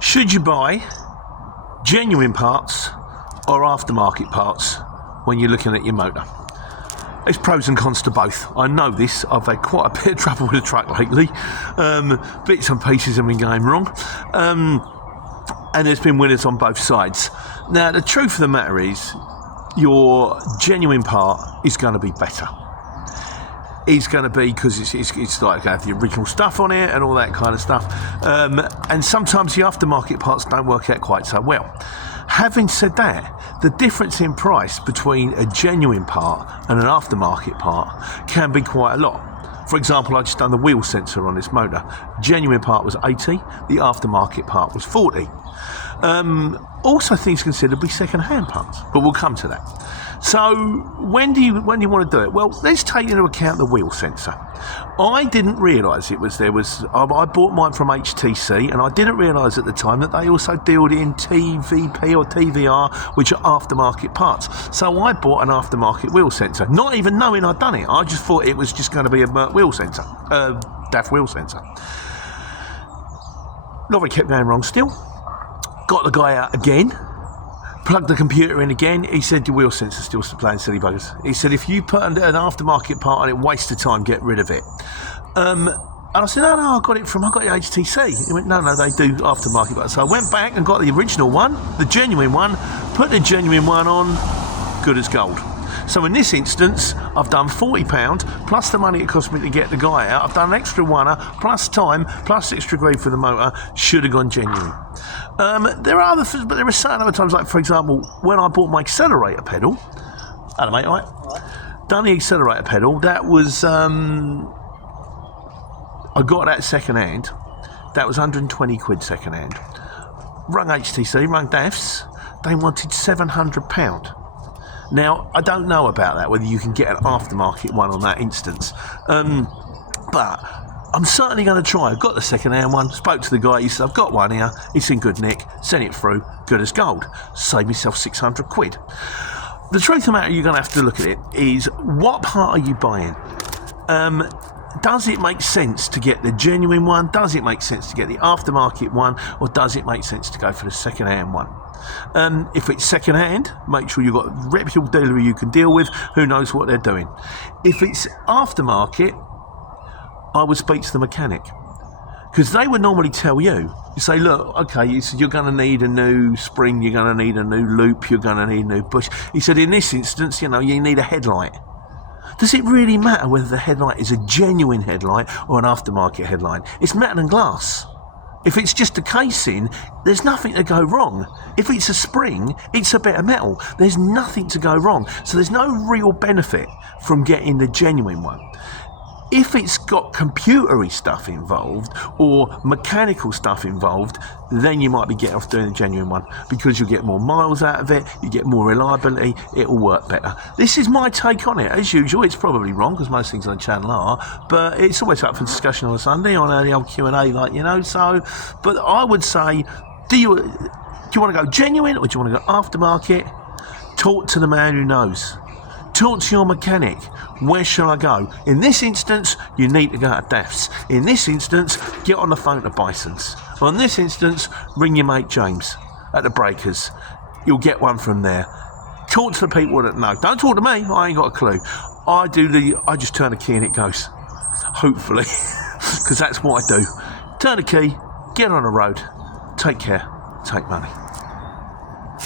Should you buy genuine parts or aftermarket parts when you're looking at your motor? There's pros and cons to both. I know this. I've had quite a bit of trouble with the truck lately. Bits and pieces have been going wrong. And there's been winners on both sides. Now, the truth of the matter is, your genuine part is going to be better. It's going to be because it's like have the original stuff on it and all that kind of stuff. And sometimes the aftermarket parts don't work out quite so well. Having said that, the difference in price between a genuine part and an aftermarket part can be quite a lot. For example, I just done the wheel sensor on this motor. Genuine part was 80, the aftermarket part was 40. Also things considered to be second-hand parts, but we'll come to that. So when do you want to do it? Well, let's take into account the wheel sensor. I didn't realise I bought mine from HTC, and I didn't realise at the time that they also dealed in TVP or TVR, which are aftermarket parts. So I bought an aftermarket wheel sensor, not even knowing I'd done it. I just thought it was just going to be a wheel sensor, DAF wheel sensor. Lorry kept going wrong still. Got the guy out again, plugged the computer in again. He said, your wheel sensor's still playing silly buggers. He said, if you put an aftermarket part on it, waste of time, get rid of it. And I said, no, I got it HTC. He went, no, they do aftermarket parts. So I went back and got the original one, the genuine one, put the genuine one on, good as gold. So in this instance, I've done £40 plus the money it cost me to get the guy out. I've done an extra $1 plus time plus extra greed for the motor. Should have gone genuine. There are other things, but there are certain other times, like for example, when I bought my accelerator pedal. Hello, mate. All right. Done the accelerator pedal. That was I got that second hand. That was 120 quid second hand. Rung HTC, rung DAFs. They wanted £700. Now, I don't know about that, whether you can get an aftermarket one on that instance. But I'm certainly going to try. I've got the second-hand one. Spoke to the guy. He said, I've got one here. It's in good nick. Sent it through. Good as gold. Save myself 600 quid. The truth of the matter, you're going to have to look at it, is what part are you buying? Does it make sense to get the genuine one? Does it make sense to get the aftermarket one? Or does it make sense to go for the second-hand one? If it's second-hand, make sure you've got a reputable dealer you can deal with, who knows what they're doing. If it's aftermarket, I would speak to the mechanic, because they would normally tell you say, look, okay, you're going to need a new spring, you're going to need a new loop, you're going to need a new bush. He said, in this instance, you need a headlight. Does it really matter whether the headlight is a genuine headlight or an aftermarket headlight? It's metal and glass. If it's just a casing, there's nothing to go wrong. If it's a spring, it's a bit of metal. There's nothing to go wrong. So there's no real benefit from getting the genuine one. If it's got computery stuff involved or mechanical stuff involved, then you might be getting off doing the genuine one, because you'll get more miles out of it, you get more reliability, it'll work better. This is my take on it. As usual, it's probably wrong, because most things on the channel are, but it's always up for discussion on a Sunday on the old Q&A, so, but I would say, do you want to go genuine or do you want to go aftermarket? Talk to the man who knows. Talk to your mechanic. Where shall I go? In this instance, you need to go to DAFs. In this instance, get on the phone to Bison's. On this instance, ring your mate James at the Breakers. You'll get one from there. Talk to the people that know. Don't talk to me. I ain't got a clue. I just turn the key and it goes. Hopefully, because that's what I do. Turn the key, get on the road. Take care. Take money.